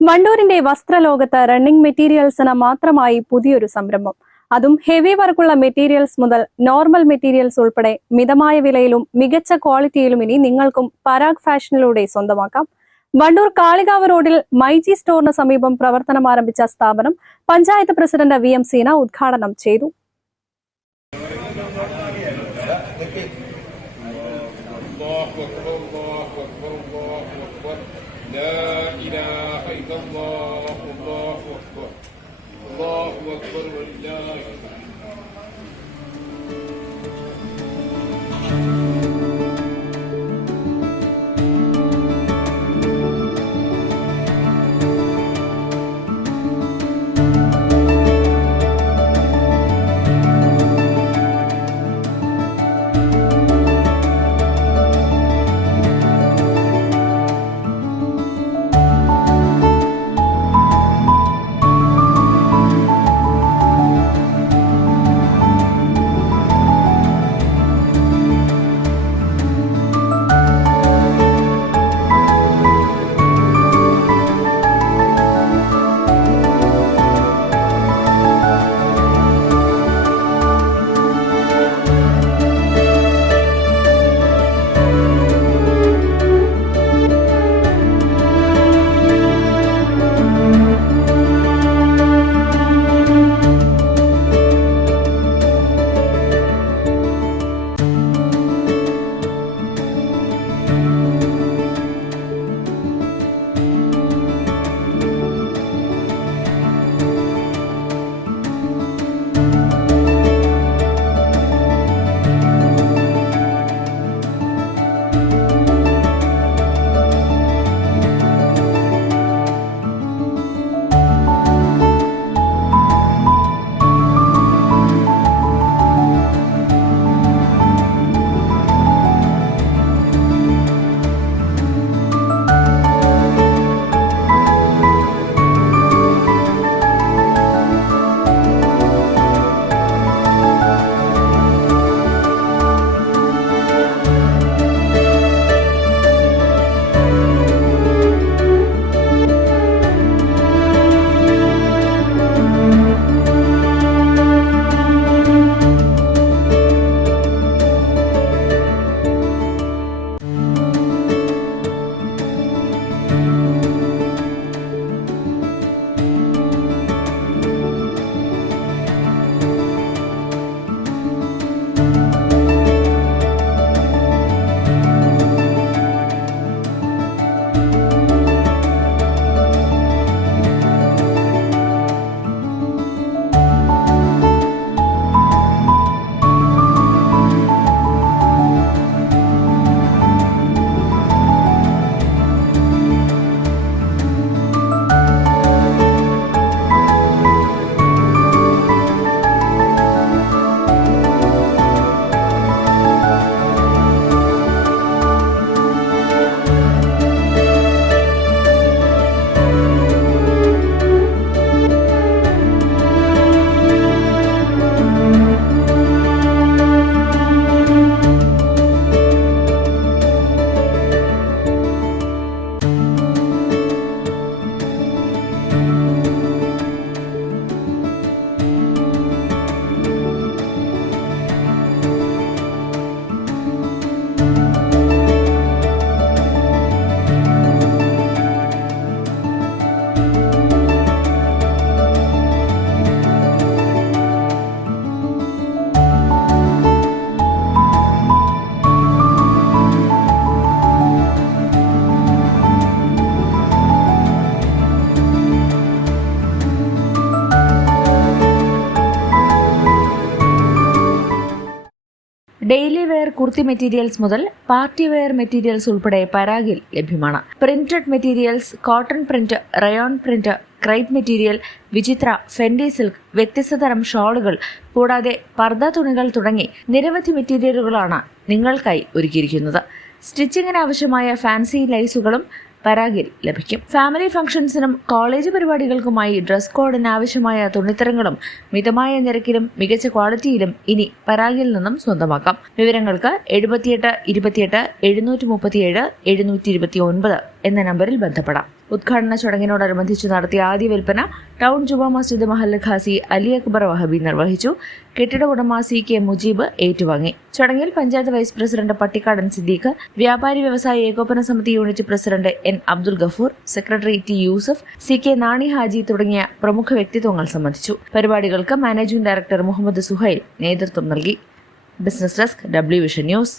വണ്ടൂരിന്റെ വസ്ത്രലോകത്ത് running മെറ്റീരിയൽസിന് മാത്രമായി പുതിയൊരു സംരംഭം. അതും ഹെവി വർക്കുള്ള മെറ്റീരിയൽസ് മുതൽ നോർമൽ മെറ്റീരിയൽസ് ഉൾപ്പെടെ മിതമായ വിലയിലും മികച്ച ക്വാളിറ്റിയിലും ഇനി നിങ്ങൾക്കും പരാഗ് ഫാഷനിലൂടെ സ്വന്തമാക്കാം. വണ്ടൂർ കാളികാവ് റോഡിൽ മൈജി സ്റ്റോറിന് സമീപം പ്രവർത്തനം ആരംഭിച്ച സ്ഥാപനം പഞ്ചായത്ത് പ്രസിഡന്റ് VM സീന ഉദ്ഘാടനം ചെയ്തു. لا إله إلا الله الله أكبر الله أكبر ولله ഡെയിലി വെയർ കുർത്തി മെറ്റീരിയൽസ് മുതൽ പാർട്ടി വെയർ മെറ്റീരിയൽസ് ഉൾപ്പെടെ പരാഗിൽ ലഭ്യമാണ്. Printed materials, cotton print, rayon print, crepe material, വിചിത്ര, ഫെൻഡി സിൽക്ക്, വ്യത്യസ്ത തരം ഷോളുകൾ കൂടാതെ പർദ്ദ തുണികൾ തുടങ്ങി നിരവധി മെറ്റീരിയലുകളാണ് നിങ്ങൾക്കായി ഒരുക്കിയിരിക്കുന്നത്. സ്റ്റിച്ചിങ്ങിന് ആവശ്യമായ ഫാൻസി ലൈസുകളും പരാഗിൽ ലഭിക്കും. ഫാമിലി ഫംഗ്ഷൻസിനും കോളേജ് പരിപാടികൾക്കുമായി ഡ്രസ് കോഡിന് ആവശ്യമായ തുണിത്തരങ്ങളും മിതമായ നിരക്കിലും മികച്ച ക്വാളിറ്റിയിലും ഇനി പരാഗിൽ നിന്നും സ്വന്തമാക്കാം. വിവരങ്ങൾക്ക് 78 28 737 729 എന്ന നമ്പറിൽ ബന്ധപ്പെടാം. ഉദ്ഘാടന ചടങ്ങിനോടനുബന്ധിച്ച് നടത്തിയ ആദ്യ വിൽപ്പന ടൗൺ ജുമാ മസ്ജിദ് മഹല്ല് ഖാസി അലി അക്ബർ വഹബി നിർവഹിച്ചു. കെട്ടിട ഉടമ CK മുജീബ് ഏറ്റുവാങ്ങി. ചടങ്ങിൽ പഞ്ചായത്ത് വൈസ് പ്രസിഡന്റ് പട്ടിക്കാടൻ സിദ്ദീഖ്, വ്യാപാരി വ്യവസായ ഏകോപന സമിതി unit president N Abdul Gafoor, secretary T Yusuf, CK Nani Haji തുടങ്ങിയ പ്രമുഖ വ്യക്തിത്വങ്ങൾ സംബന്ധിച്ചു. പരിപാടികൾക്ക് മാനേജിംഗ് ഡയറക്ടർ മുഹമ്മദ് സുഹൈൽ നേതൃത്വം നൽകി. Business desk, W vision news.